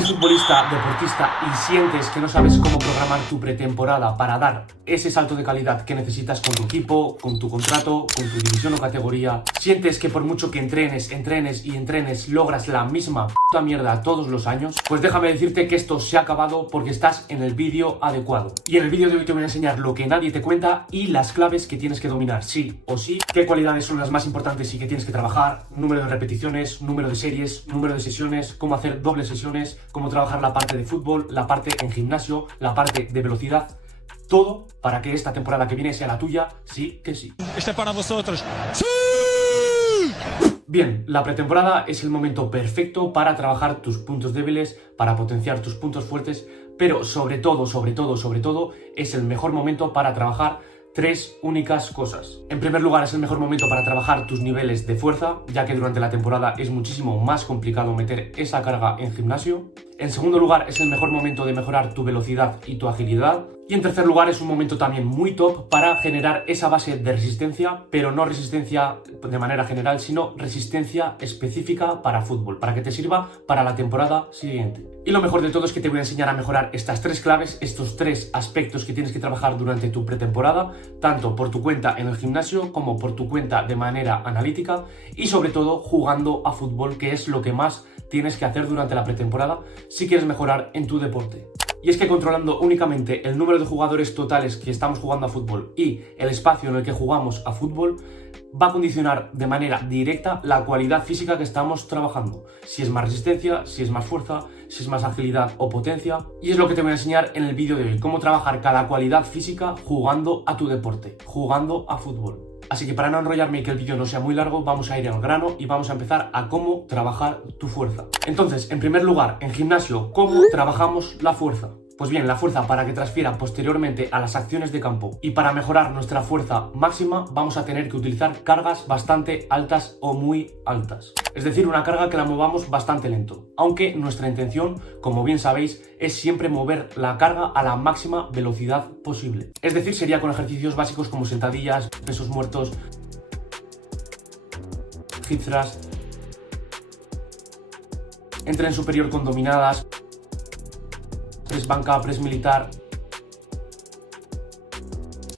eres futbolista, deportista y sientes que no sabes cómo programar tu pretemporada para dar ese salto de calidad que necesitas con tu equipo, con tu contrato, con tu división o categoría, sientes que por mucho que entrenes logras la misma puta mierda todos los años, pues déjame decirte que esto se ha acabado porque estás en el vídeo adecuado. Y en el vídeo de hoy te voy a enseñar lo que nadie te cuenta y las claves que tienes que dominar sí o sí, qué cualidades son las más importantes y que tienes que trabajar, número de repeticiones, número de series, número de sesiones, cómo hacer dobles sesiones, cómo trabajar la parte de fútbol, la parte en gimnasio, la parte de velocidad, todo para que esta temporada que viene sea la tuya, sí que sí. Este es para vosotros. ¡Sí! Bien, la pretemporada es el momento perfecto para trabajar tus puntos débiles, para potenciar tus puntos fuertes, pero sobre todo, es el mejor momento para trabajar tres únicas cosas. En primer lugar, es el mejor momento para trabajar tus niveles de fuerza, ya que durante la temporada es muchísimo más complicado meter esa carga en gimnasio. En segundo lugar, es el mejor momento de mejorar tu velocidad y tu agilidad. Y en tercer lugar, es un momento también muy top para generar esa base de resistencia, pero no resistencia de manera general, sino resistencia específica para fútbol, para que te sirva para la temporada siguiente. Y lo mejor de todo es que te voy a enseñar a mejorar estas tres claves, estos tres aspectos que tienes que trabajar durante tu pretemporada, tanto por tu cuenta en el gimnasio como por tu cuenta de manera analítica y sobre todo jugando a fútbol, que es lo que más tienes que hacer durante la pretemporada si quieres mejorar en tu deporte. Y es que controlando únicamente el número de jugadores totales que estamos jugando a fútbol y el espacio en el que jugamos a fútbol va a condicionar de manera directa la cualidad física que estamos trabajando. Si es más resistencia, si es más fuerza, si es más agilidad o potencia. Y es lo que te voy a enseñar en el vídeo de hoy, cómo trabajar cada cualidad física jugando a tu deporte, jugando a fútbol. Así que para no enrollarme y que el vídeo no sea muy largo, vamos a ir al grano y vamos a empezar a cómo trabajar tu fuerza. Entonces, en primer lugar, en gimnasio, ¿cómo trabajamos la fuerza? Pues bien, la fuerza para que transfiera posteriormente a las acciones de campo y para mejorar nuestra fuerza máxima vamos a tener que utilizar cargas bastante altas o muy altas. Es decir, una carga que la movamos bastante lento, aunque nuestra intención, como bien sabéis, es siempre mover la carga a la máxima velocidad posible. Es decir, sería con ejercicios básicos como sentadillas, pesos muertos, hip thrust, tren superior con dominadas, press banca, press militar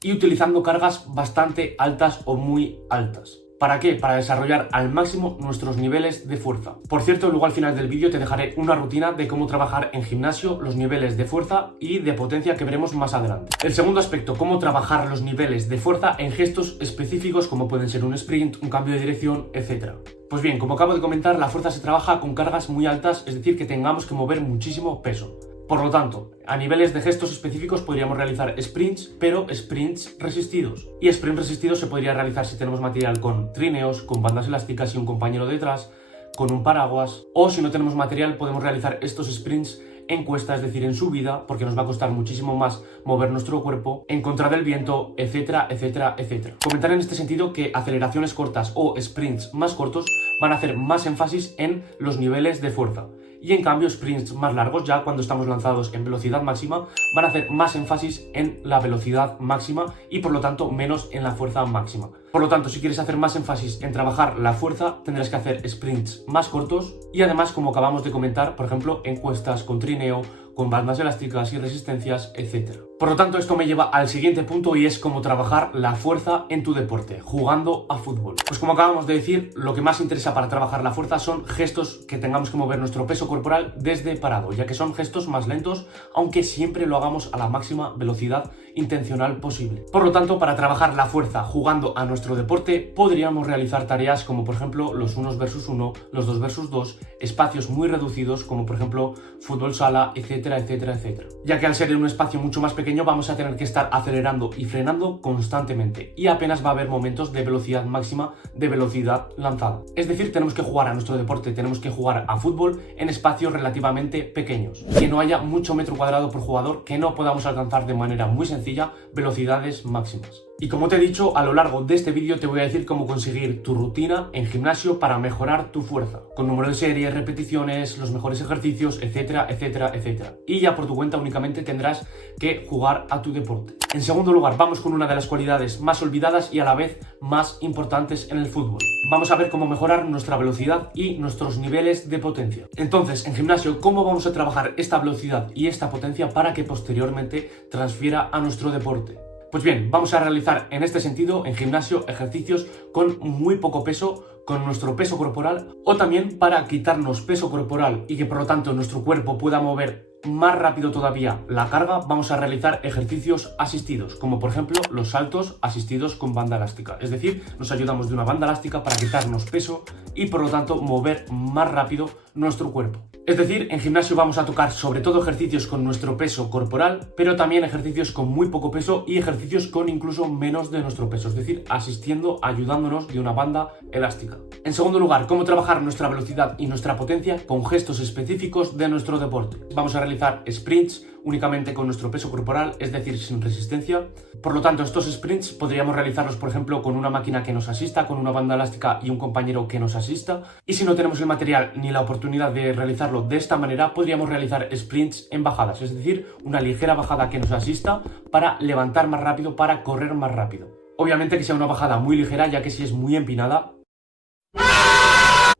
y utilizando cargas bastante altas o muy altas. ¿Para qué? Para desarrollar al máximo nuestros niveles de fuerza. Por cierto, luego al final del vídeo te dejaré una rutina de cómo trabajar en gimnasio los niveles de fuerza y de potencia que veremos más adelante. El segundo aspecto, cómo trabajar los niveles de fuerza en gestos específicos como pueden ser un sprint, un cambio de dirección, etc. Pues bien, como acabo de comentar, la fuerza se trabaja con cargas muy altas, es decir, que tengamos que mover muchísimo peso. Por lo tanto, a niveles de gestos específicos podríamos realizar sprints, pero sprints resistidos. Y sprint resistido se podría realizar si tenemos material con trineos, con bandas elásticas y un compañero detrás, con un paraguas. O si no tenemos material podemos realizar estos sprints en cuesta, es decir, en subida, porque nos va a costar muchísimo más mover nuestro cuerpo, en contra del viento, etcétera, etcétera, etcétera. Comentar en este sentido que aceleraciones cortas o sprints más cortos van a hacer más énfasis en los niveles de fuerza. Y en cambio sprints más largos, ya cuando estamos lanzados en velocidad máxima, van a hacer más énfasis en la velocidad máxima y por lo tanto menos en la fuerza máxima. Por lo tanto, si quieres hacer más énfasis en trabajar la fuerza, tendrás que hacer sprints más cortos y además, como acabamos de comentar, por ejemplo, en cuestas con trineo, con bandas elásticas y resistencias, etc. Por lo tanto, esto me lleva al siguiente punto y es cómo trabajar la fuerza en tu deporte, jugando a fútbol. Pues como acabamos de decir, lo que más interesa para trabajar la fuerza son gestos que tengamos que mover nuestro peso corporal desde parado, ya que son gestos más lentos, aunque siempre lo hagamos a la máxima velocidad intencional posible. Por lo tanto, para trabajar la fuerza jugando a nuestro deporte, podríamos realizar tareas como por ejemplo los 1 versus 1, los 2 versus 2, espacios muy reducidos como por ejemplo fútbol sala, etcétera, etcétera, etcétera. Ya que al ser en un espacio mucho más pequeño vamos a tener que estar acelerando y frenando constantemente y apenas va a haber momentos de velocidad máxima, de velocidad lanzada. Es decir, tenemos que jugar a nuestro deporte, tenemos que jugar a fútbol en espacios relativamente pequeños, que no haya mucho metro cuadrado por jugador, que no podamos alcanzar de manera muy sencilla velocidades máximas. Y como te he dicho, a lo largo de este vídeo te voy a decir cómo conseguir tu rutina en gimnasio para mejorar tu fuerza, con número de series, repeticiones, los mejores ejercicios, etcétera, etcétera, etcétera. Y ya por tu cuenta únicamente tendrás que jugar a tu deporte. En segundo lugar, vamos con una de las cualidades más olvidadas y a la vez más importantes en el fútbol. Vamos a ver cómo mejorar nuestra velocidad y nuestros niveles de potencia. Entonces, en gimnasio, ¿cómo vamos a trabajar esta velocidad y esta potencia para que posteriormente transfiera a nuestro deporte? Pues bien, vamos a realizar en este sentido, en gimnasio, ejercicios con muy poco peso, con nuestro peso corporal, o también para quitarnos peso corporal y que por lo tanto nuestro cuerpo pueda mover más rápido todavía la carga, vamos a realizar ejercicios asistidos, como por ejemplo los saltos asistidos con banda elástica. Es decir, nos ayudamos de una banda elástica para quitarnos peso y por lo tanto mover más rápido nuestro cuerpo. Es decir, en gimnasio vamos a tocar sobre todo ejercicios con nuestro peso corporal, pero también ejercicios con muy poco peso y ejercicios con incluso menos de nuestro peso, es decir, asistiendo, ayudándonos de una banda elástica. En segundo lugar, cómo trabajar nuestra velocidad y nuestra potencia con gestos específicos de nuestro deporte. Vamos a realizar sprints únicamente con nuestro peso corporal, es decir, sin resistencia. Por lo tanto, estos sprints podríamos realizarlos, por ejemplo, con una máquina que nos asista, con una banda elástica y un compañero que nos asista. Y si no tenemos el material ni la oportunidad de realizarlo de esta manera, podríamos realizar sprints en bajadas, es decir, una ligera bajada que nos asista para levantar más rápido, para correr más rápido. Obviamente que sea una bajada muy ligera, ya que si es muy empinada,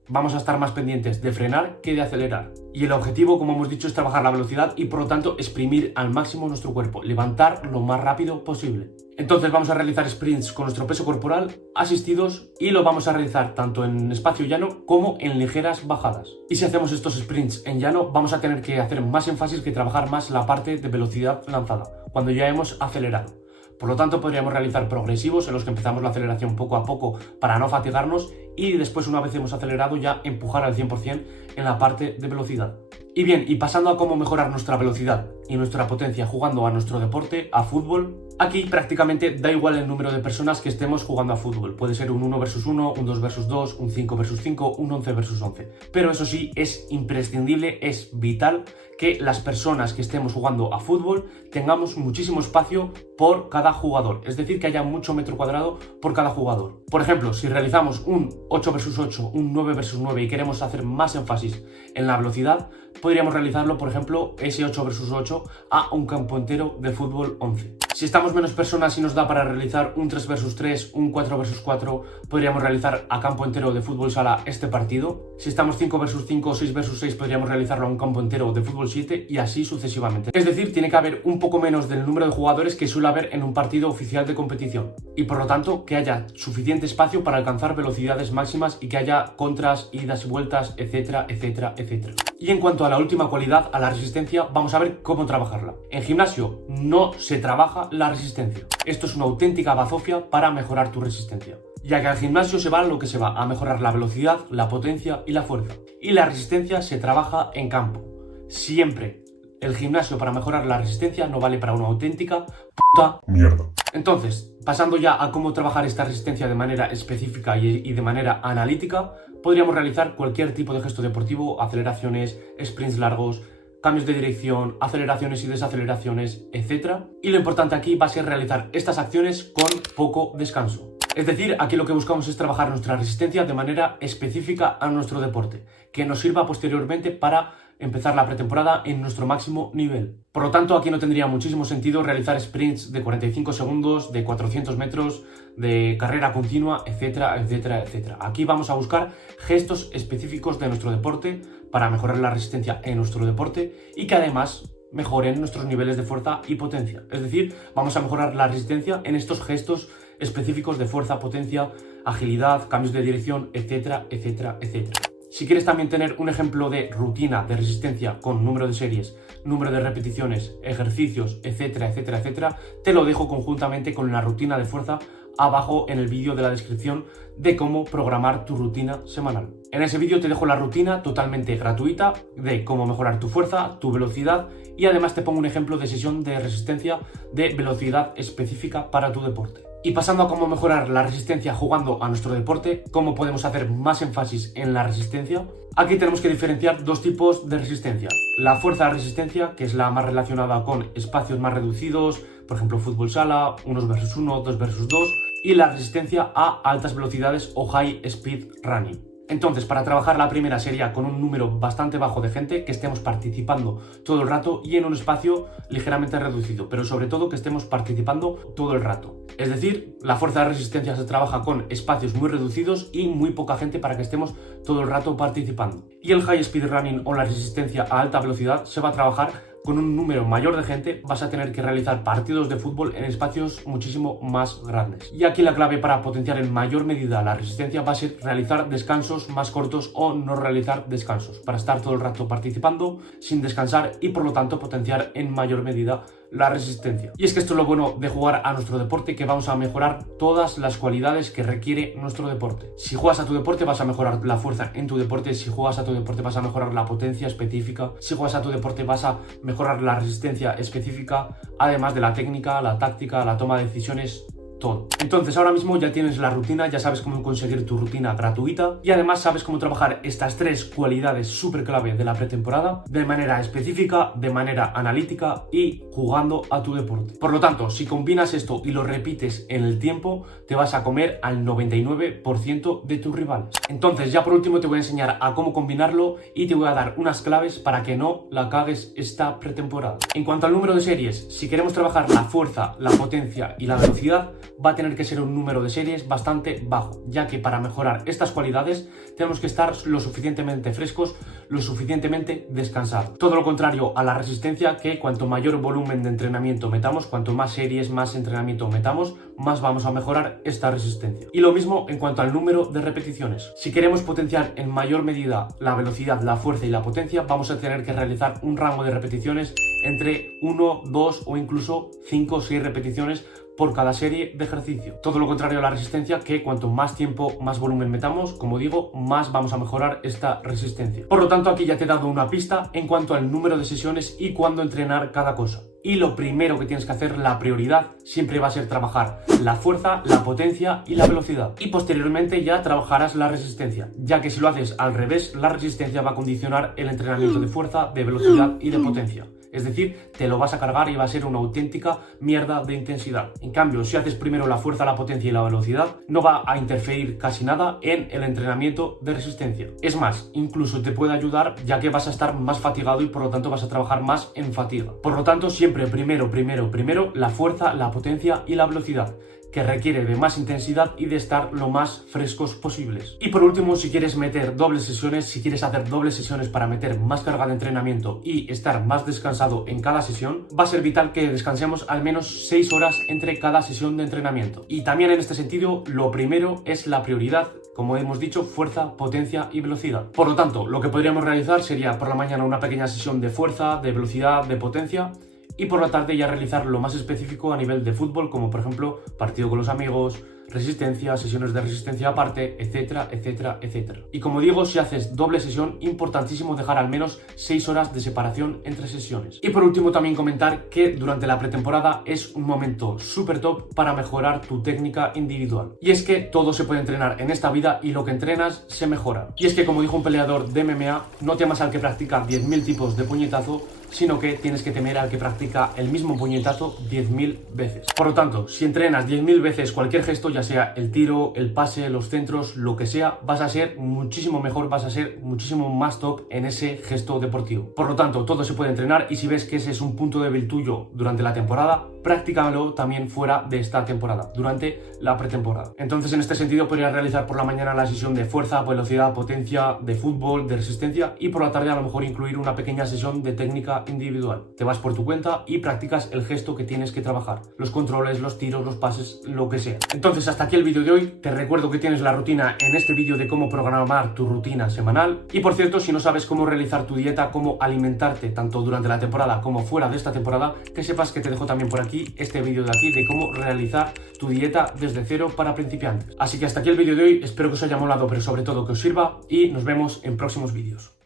vamos a estar más pendientes de frenar que de acelerar. Y el objetivo, como hemos dicho, es trabajar la velocidad y por lo tanto exprimir al máximo nuestro cuerpo, levantar lo más rápido posible. Entonces vamos a realizar sprints con nuestro peso corporal asistidos y lo vamos a realizar tanto en espacio llano como en ligeras bajadas. Y si hacemos estos sprints en llano, vamos a tener que hacer más énfasis, que trabajar más la parte de velocidad lanzada, cuando ya hemos acelerado. Por lo tanto, podríamos realizar progresivos en los que empezamos la aceleración poco a poco para no fatigarnos y después, una vez hemos acelerado, ya empujar al 100% en la parte de velocidad. Y bien, y pasando a cómo mejorar nuestra velocidad y nuestra potencia jugando a nuestro deporte, a fútbol, aquí prácticamente da igual el número de personas que estemos jugando a fútbol. Puede ser un 1 versus 1, un 2 versus 2, un 5 versus 5, un 11 versus 11. Pero eso sí, es imprescindible, es vital que las personas que estemos jugando a fútbol tengamos muchísimo espacio por cada jugador. Es decir, que haya mucho metro cuadrado por cada jugador. Por ejemplo, si realizamos un 8 versus 8, un 9 versus 9 y queremos hacer más énfasis en la velocidad, podríamos realizarlo, por ejemplo, ese 8 versus 8 a un campo entero de fútbol 11. Si estamos menos personas y nos da para realizar un 3 versus 3, un 4 versus 4, podríamos realizar a campo entero de fútbol sala este partido. Si estamos 5 versus 5 o 6 versus 6, podríamos realizarlo a un campo entero de fútbol 7 y así sucesivamente. Es decir, tiene que haber un poco menos del número de jugadores que suele haber en un partido oficial de competición y por lo tanto que haya suficiente espacio para alcanzar velocidades máximas y que haya contras, idas y vueltas, etcétera, etcétera, etcétera. Y en cuanto a la última cualidad, a la resistencia, vamos a ver cómo trabajarla. En gimnasio no se trabaja la resistencia. Esto es una auténtica bazofia para mejorar tu resistencia, ya que al gimnasio se va lo que se va, a mejorar la velocidad, la potencia y la fuerza. Y la resistencia se trabaja en campo. Siempre el gimnasio para mejorar la resistencia no vale para una auténtica puta mierda. Entonces, pasando ya a cómo trabajar esta resistencia de manera específica y de manera analítica, podríamos realizar cualquier tipo de gesto deportivo, aceleraciones, sprints largos, cambios de dirección, aceleraciones y desaceleraciones, etc. Y lo importante aquí va a ser realizar estas acciones con poco descanso. Es decir, aquí lo que buscamos es trabajar nuestra resistencia de manera específica a nuestro deporte, que nos sirva posteriormente para empezar la pretemporada en nuestro máximo nivel. Por lo tanto, aquí no tendría muchísimo sentido realizar sprints de 45 segundos, de 400 metros, de carrera continua, etcétera, etcétera, etcétera. Aquí vamos a buscar gestos específicos de nuestro deporte para mejorar la resistencia en nuestro deporte y que además mejoren nuestros niveles de fuerza y potencia. Es decir, vamos a mejorar la resistencia en estos gestos específicos de fuerza, potencia, agilidad, cambios de dirección, etcétera, etcétera, etcétera. Si quieres también tener un ejemplo de rutina de resistencia con número de series, número de repeticiones, ejercicios, etcétera, etcétera, etcétera, te lo dejo conjuntamente con la rutina de fuerza abajo en el vídeo de la descripción de cómo programar tu rutina semanal. En ese vídeo te dejo la rutina totalmente gratuita de cómo mejorar tu fuerza, tu velocidad y además te pongo un ejemplo de sesión de resistencia de velocidad específica para tu deporte. Y pasando a cómo mejorar la resistencia jugando a nuestro deporte, cómo podemos hacer más énfasis en la resistencia, aquí tenemos que diferenciar dos tipos de resistencia. La fuerza de resistencia, que es la más relacionada con espacios más reducidos, por ejemplo fútbol sala, 1 versus 1, 2 versus 2, y la resistencia a altas velocidades o high speed running. Entonces, para trabajar la primera sería con un número bastante bajo de gente, que estemos participando todo el rato y en un espacio ligeramente reducido, pero sobre todo que estemos participando todo el rato. Es decir, la fuerza de resistencia se trabaja con espacios muy reducidos y muy poca gente para que estemos todo el rato participando. Y el high speed running o la resistencia a alta velocidad se va a trabajar con un número mayor de gente. Vas a tener que realizar partidos de fútbol en espacios muchísimo más grandes. Y aquí la clave para potenciar en mayor medida la resistencia va a ser realizar descansos más cortos o no realizar descansos, para estar todo el rato participando sin descansar y por lo tanto potenciar en mayor medida la resistencia. Y es que esto es lo bueno de jugar a nuestro deporte, que vamos a mejorar todas las cualidades que requiere nuestro deporte. Si juegas a tu deporte vas a mejorar la fuerza en tu deporte, si juegas a tu deporte vas a mejorar la potencia específica, si juegas a tu deporte vas a mejorar la resistencia específica, además de la técnica, la táctica, la toma de decisiones, todo. Entonces ahora mismo ya tienes la rutina, ya sabes cómo conseguir tu rutina gratuita y además sabes cómo trabajar estas tres cualidades súper clave de la pretemporada de manera específica, de manera analítica y jugando a tu deporte. Por lo tanto, si combinas esto y lo repites en el tiempo, te vas a comer al 99% de tus rivales. Entonces ya por último te voy a enseñar a cómo combinarlo y te voy a dar unas claves para que no la cagues esta pretemporada. En cuanto al número de series, si queremos trabajar la fuerza, la potencia y la velocidad, va a tener que ser un número de series bastante bajo, ya que para mejorar estas cualidades tenemos que estar lo suficientemente frescos, lo suficientemente descansados. Todo lo contrario a la resistencia, que cuanto mayor volumen de entrenamiento metamos, cuanto más series, más entrenamiento metamos, más vamos a mejorar esta resistencia. Y lo mismo en cuanto al número de repeticiones. Si queremos potenciar en mayor medida la velocidad, la fuerza y la potencia, vamos a tener que realizar un rango de repeticiones entre 1, 2 o incluso 5 o 6 repeticiones por cada serie de ejercicio. Todo lo contrario a la resistencia, que cuanto más tiempo, más volumen metamos, como digo, más vamos a mejorar esta resistencia. Por lo tanto, aquí ya te he dado una pista en cuanto al número de sesiones y cuándo entrenar cada cosa. Y lo primero que tienes que hacer, la prioridad, siempre va a ser trabajar la fuerza, la potencia y la velocidad. Y posteriormente ya trabajarás la resistencia, ya que si lo haces al revés, la resistencia va a condicionar el entrenamiento de fuerza, de velocidad y de potencia. Es decir, te lo vas a cargar y va a ser una auténtica mierda de intensidad. En cambio, si haces primero la fuerza, la potencia y la velocidad, no va a interferir casi nada en el entrenamiento de resistencia. Es más, incluso te puede ayudar, ya que vas a estar más fatigado y por lo tanto vas a trabajar más en fatiga. Por lo tanto, siempre primero la fuerza, la potencia y la velocidad, que requiere de más intensidad y de estar lo más frescos posibles. Y por último, si quieres meter dobles sesiones, si quieres hacer dobles sesiones para meter más carga de entrenamiento y estar más descansado en cada sesión, va a ser vital que descansemos al menos 6 horas entre cada sesión de entrenamiento. Y también en este sentido, lo primero es la prioridad, como hemos dicho, fuerza, potencia y velocidad. Por lo tanto, lo que podríamos realizar sería por la mañana una pequeña sesión de fuerza, de velocidad, de potencia, y por la tarde ya realizar lo más específico a nivel de fútbol, como por ejemplo partido con los amigos, resistencia, sesiones de resistencia aparte, etcétera, etcétera, etcétera. Y como digo, si haces doble sesión, importantísimo dejar al menos 6 horas de separación entre sesiones. Y por último también comentar que durante la pretemporada es un momento súper top para mejorar tu técnica individual. Y es que todo se puede entrenar en esta vida y lo que entrenas se mejora. Y es que, como dijo un peleador de MMA, no temas al que practica 10.000 tipos de puñetazo, sino que tienes que temer al que practica el mismo puñetazo 10.000 veces. Por lo tanto, si entrenas 10.000 veces cualquier gesto, ya sea el tiro, el pase, los centros, lo que sea, vas a ser muchísimo mejor, vas a ser muchísimo más top en ese gesto deportivo. Por lo tanto, todo se puede entrenar y si ves que ese es un punto débil tuyo durante la temporada, practícalo también fuera de esta temporada, durante la pretemporada. Entonces, en este sentido, podrías realizar por la mañana la sesión de fuerza, velocidad, potencia, de fútbol, de resistencia y por la tarde a lo mejor incluir una pequeña sesión de técnica individual. Te vas por tu cuenta y practicas el gesto que tienes que trabajar, los controles, los tiros, los pases, lo que sea. Entonces, hasta aquí el vídeo de hoy. Te recuerdo que tienes la rutina en este vídeo de cómo programar tu rutina semanal. Y por cierto, si no sabes cómo realizar tu dieta, cómo alimentarte tanto durante la temporada como fuera de esta temporada, que sepas que te dejo también por aquí este vídeo de aquí de cómo realizar tu dieta desde cero para principiantes. Así que hasta aquí el vídeo de hoy. Espero que os haya molado, pero sobre todo que os sirva y nos vemos en próximos vídeos.